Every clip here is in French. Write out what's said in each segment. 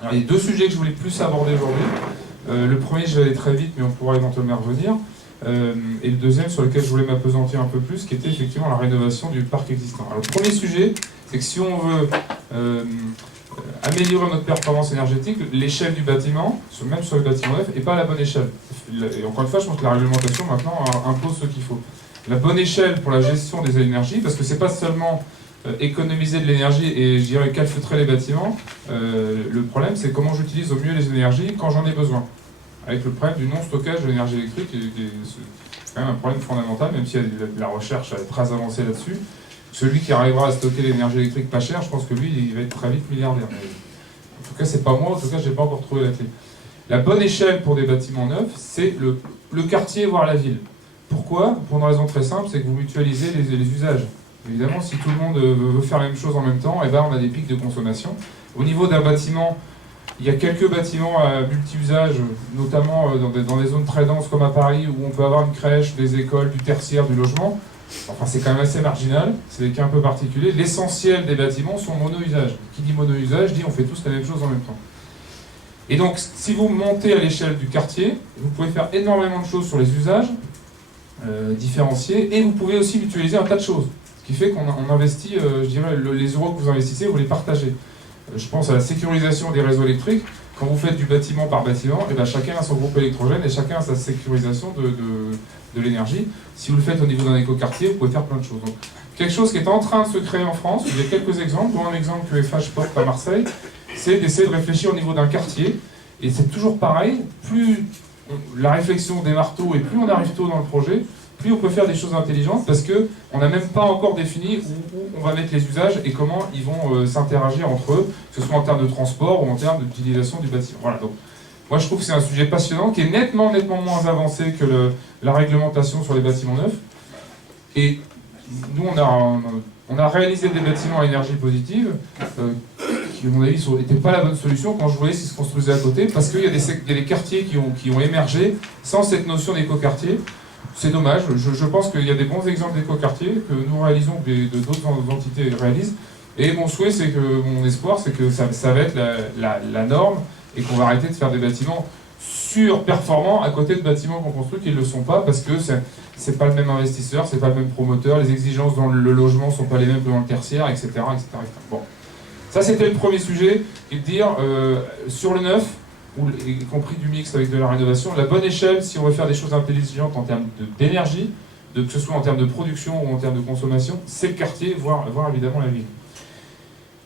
Alors, il y a deux sujets que je voulais plus aborder aujourd'hui. Le premier, je vais aller très vite, mais on pourra éventuellement y revenir. Et le deuxième, sur lequel je voulais m'appesantir un peu plus, qui était effectivement la rénovation du parc existant. Alors, le premier sujet, c'est que si on veut améliorer notre performance énergétique, l'échelle du bâtiment, même sur le bâtiment neuf, n'est pas à la bonne échelle. Et encore une fois, je pense que la réglementation maintenant impose ce qu'il faut. La bonne échelle pour la gestion des énergies, parce que c'est pas seulement économiser de l'énergie et je dirais calfeutrer les bâtiments, le problème c'est comment j'utilise au mieux les énergies quand j'en ai besoin. Avec le problème du non-stockage de l'énergie électrique, c'est quand même un problème fondamental, même s'il y a de la recherche très avancée là-dessus. Celui qui arrivera à stocker l'énergie électrique pas chère, je pense que lui, il va être très vite milliardaire. En tout cas, c'est pas moi, en tout cas, j'ai pas encore trouvé la clé. La bonne échelle pour des bâtiments neufs, c'est le quartier, voire la ville. Pourquoi? Pour une raison très simple, c'est que vous mutualisez les usages. Évidemment, si tout le monde veut faire la même chose en même temps, eh ben, on a des pics de consommation. Au niveau d'un bâtiment, il y a quelques bâtiments à multi-usage, notamment dans des zones très denses comme à Paris, où on peut avoir une crèche, des écoles, du tertiaire, du logement. Enfin, c'est quand même assez marginal, c'est des cas un peu particuliers. L'essentiel des bâtiments sont mono-usage. Qui dit mono-usage dit on fait tous la même chose en même temps. Et donc, si vous montez à l'échelle du quartier, vous pouvez faire énormément de choses sur les usages différenciés, et vous pouvez aussi mutualiser un tas de choses. Ce qui fait qu'on investit, je dirais, les euros que vous investissez, vous les partagez. Je pense à la sécurisation des réseaux électriques. Quand vous faites du bâtiment par bâtiment, et ben chacun a son groupe électrogène et chacun a sa sécurisation de l'énergie. Si vous le faites au niveau d'un écoquartier, vous pouvez faire plein de choses. Donc, quelque chose qui est en train de se créer en France, il y a quelques exemples, dont un exemple que FH porte à Marseille, c'est d'essayer de réfléchir au niveau d'un quartier. Et c'est toujours pareil, plus la réflexion des marteaux et plus on arrive tôt dans le projet, plus on peut faire des choses intelligentes parce qu'on n'a même pas encore défini où on va mettre les usages et comment ils vont s'interagir entre eux, que ce soit en termes de transport ou en termes d'utilisation du bâtiment. Voilà, donc moi je trouve que c'est un sujet passionnant qui est nettement moins avancé que la réglementation sur les bâtiments neufs. Et nous on a réalisé des bâtiments à énergie positive qui à mon avis n'étaient pas la bonne solution quand je voyais ce qui se construisait à côté, parce qu'il y a des quartiers qui ont émergé sans cette notion d'écoquartier. C'est dommage, je pense qu'il y a des bons exemples d'écoquartiers que nous réalisons, que d'autres entités réalisent, et mon souhait, mon espoir, c'est que ça va être la norme, et qu'on va arrêter de faire des bâtiments surperformants à côté de bâtiments qu'on construit qui ne le sont pas, parce que c'est pas le même investisseur, c'est pas le même promoteur, les exigences dans le logement sont pas les mêmes que dans le tertiaire, etc. Bon. Ça c'était le premier sujet, et de dire, sur le neuf, y compris du mix avec de la rénovation, la bonne échelle, si on veut faire des choses intelligentes en termes d'énergie, que ce soit en termes de production ou en termes de consommation, c'est le quartier, voire évidemment la ville.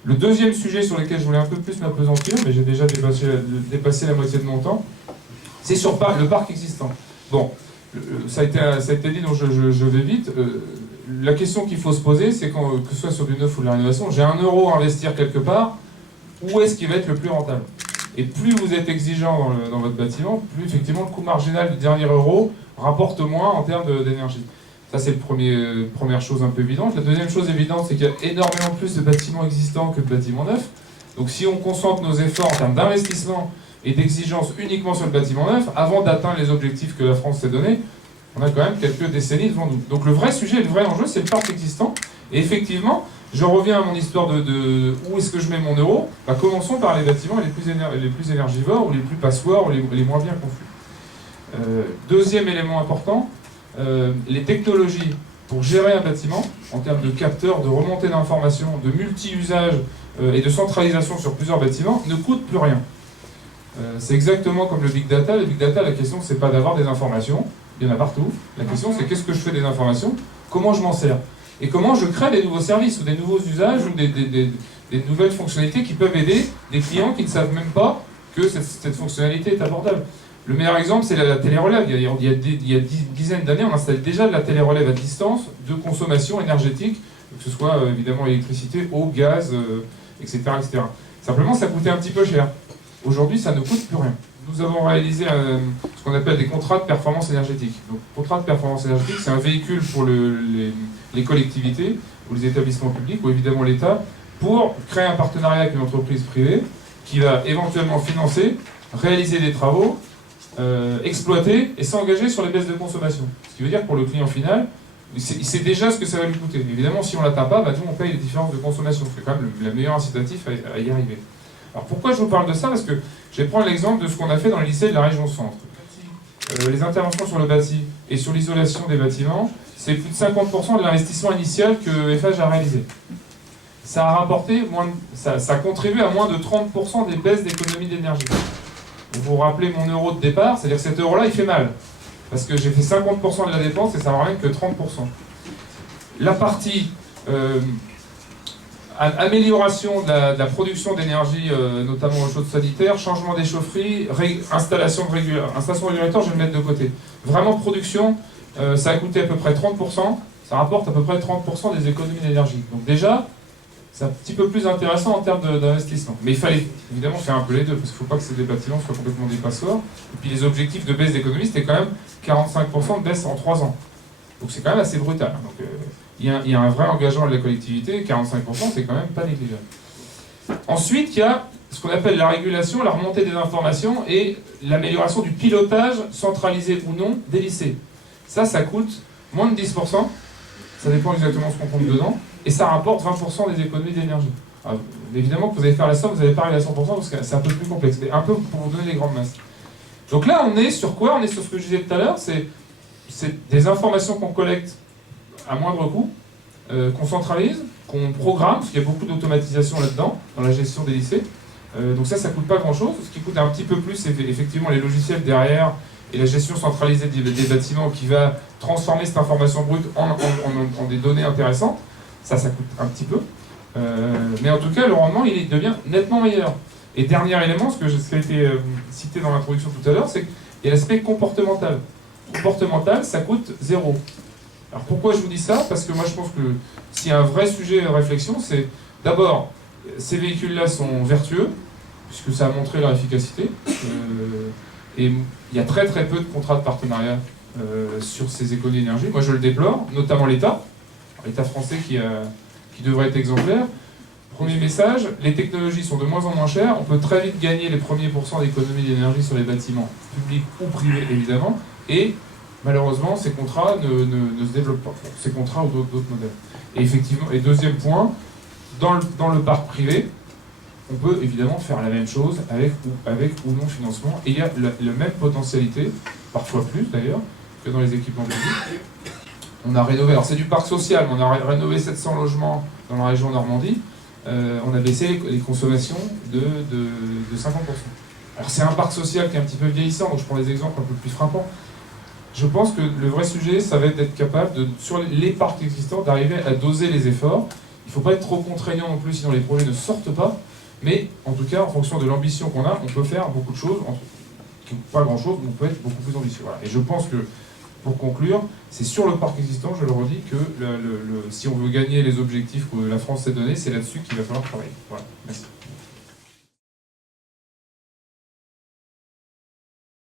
Le deuxième sujet sur lequel je voulais un peu plus m'appesantir, mais j'ai déjà dépassé la moitié de mon temps, c'est sur le parc existant. Bon, ça a été dit, donc je vais vite. La question qu'il faut se poser, c'est que ce soit sur du neuf ou de la rénovation, j'ai 1 euro à investir quelque part, où est-ce qu'il va être le plus rentable? Et plus vous êtes exigeant dans votre bâtiment, plus effectivement le coût marginal du dernier euro rapporte moins en termes d'énergie. Ça c'est la première chose un peu évidente. La deuxième chose évidente, c'est qu'il y a énormément plus de bâtiments existants que de bâtiments neufs. Donc si on concentre nos efforts en termes d'investissement et d'exigence uniquement sur le bâtiment neuf, avant d'atteindre les objectifs que la France s'est donnés, on a quand même quelques décennies devant nous. Donc le vrai sujet, le vrai enjeu, c'est le parc existant. Et effectivement, je reviens à mon histoire de où est-ce que je mets mon euro. Bah, commençons par les bâtiments les plus énergivores, ou les plus passoires, ou les moins bien conçus. Deuxième élément important, les technologies pour gérer un bâtiment, en termes de capteurs, de remontée d'informations, de multi-usage et de centralisation sur plusieurs bâtiments, ne coûtent plus rien. C'est exactement comme le big data. Le big data, la question, c'est pas d'avoir des informations, il y en a partout. La question, c'est qu'est-ce que je fais des informations, comment je m'en sers. Et comment je crée des nouveaux services, ou des nouveaux usages, ou des nouvelles fonctionnalités qui peuvent aider des clients qui ne savent même pas que cette fonctionnalité est abordable. Le meilleur exemple, c'est la télérelève. Il y a dizaines d'années, on installait déjà de la télérelève à distance de consommation énergétique, que ce soit évidemment électricité, eau, gaz, etc., etc. Simplement, ça coûtait un petit peu cher. Aujourd'hui, ça ne coûte plus rien. Nous avons réalisé ce qu'on appelle des contrats de performance énergétique. Donc, contrat de performance énergétique, c'est un véhicule pour les collectivités ou les établissements publics, ou évidemment l'État, pour créer un partenariat avec une entreprise privée qui va éventuellement financer, réaliser des travaux, exploiter et s'engager sur les baisses de consommation. Ce qui veut dire que pour le client final, il sait déjà ce que ça va lui coûter. Évidemment, si on ne l'atteint pas, nous on paye les différences de consommation. C'est quand même la meilleure incitatif à y arriver. Alors pourquoi je vous parle de ça? Parce que je vais prendre l'exemple de ce qu'on a fait dans les lycées de la région centre. Les interventions sur le bâti et sur l'isolation des bâtiments, c'est plus de 50% de l'investissement initial que FH a réalisé. Ça a rapporté ça a contribué à moins de 30% des baisses d'économie d'énergie. Vous vous rappelez mon euro de départ, c'est-à-dire que cet euro-là, il fait mal. Parce que j'ai fait 50% de la dépense et ça ne me ramène que 30%. La partie amélioration de la production d'énergie, notamment aux chaudes sanitaires, changement des chaufferies, installation régulateur, je vais le mettre de côté. Vraiment production, ça a coûté à peu près 30%, ça rapporte à peu près 30% des économies d'énergie. Donc déjà, c'est un petit peu plus intéressant en termes d'investissement. Mais il fallait évidemment faire un peu les deux, parce qu'il ne faut pas que ces bâtiments soient complètement des passoires. Et puis les objectifs de baisse d'économie, c'était quand même 45% de baisse en 3 ans. Donc c'est quand même assez brutal. Donc il y a un vrai engagement de la collectivité, 45%, c'est quand même pas négligeable. Ensuite, il y a ce qu'on appelle la régulation, la remontée des informations et l'amélioration du pilotage, centralisé ou non, des lycées. Ça coûte moins de 10%, ça dépend exactement de ce qu'on compte dedans, et ça rapporte 20% des économies d'énergie. Évidemment que vous allez faire la somme, vous n'allez pas arriver à 100% parce que c'est un peu plus complexe, mais un peu pour vous donner les grandes masses. Donc là, on est sur quoi? On est sur ce que je disais tout à l'heure, c'est des informations qu'on collecte à moindre coût, qu'on centralise, qu'on programme, parce qu'il y a beaucoup d'automatisation là-dedans, dans la gestion des lycées. Donc ça coûte pas grand-chose. Ce qui coûte un petit peu plus, c'est effectivement les logiciels derrière et la gestion centralisée des bâtiments qui va transformer cette information brute en des données intéressantes. Ça coûte un petit peu. Mais en tout cas, le rendement, il devient nettement meilleur. Et dernier élément, ce qui a été cité dans l'introduction tout à l'heure, c'est qu'il y a l'aspect comportemental. Comportemental, ça coûte 0. Alors pourquoi je vous dis ça? Parce que moi je pense que s'il y a un vrai sujet de réflexion, c'est d'abord, ces véhicules-là sont vertueux, puisque ça a montré leur efficacité, et il y a très très peu de contrats de partenariat sur ces économies d'énergie. Moi je le déplore, notamment l'État français qui devrait être exemplaire. Premier message, les technologies sont de moins en moins chères, on peut très vite gagner les premiers pourcents d'économie d'énergie sur les bâtiments publics ou privés évidemment, et malheureusement ces contrats ne se développent pas, ces contrats ou d'autres modèles. Et effectivement, et deuxième point, dans le parc privé, on peut évidemment faire la même chose avec ou non financement, et il y a la même potentialité, parfois plus d'ailleurs, que dans les équipements publics. On a rénové, alors c'est du parc social, mais on a rénové 700 logements dans la région Normandie, on a baissé les consommations de 50%. Alors c'est un parc social qui est un petit peu vieillissant, donc je prends des exemples un peu plus frappants. Je pense que le vrai sujet, ça va être d'être capable, sur les parcs existants, d'arriver à doser les efforts. Il ne faut pas être trop contraignant non plus, sinon les projets ne sortent pas. Mais en tout cas, en fonction de l'ambition qu'on a, on peut faire beaucoup de choses, pas grand-chose, mais on peut être beaucoup plus ambitieux. Voilà. Et je pense que, pour conclure, c'est sur le parc existant, je le redis, que si on veut gagner les objectifs que la France s'est donnés, c'est là-dessus qu'il va falloir travailler. Voilà, merci.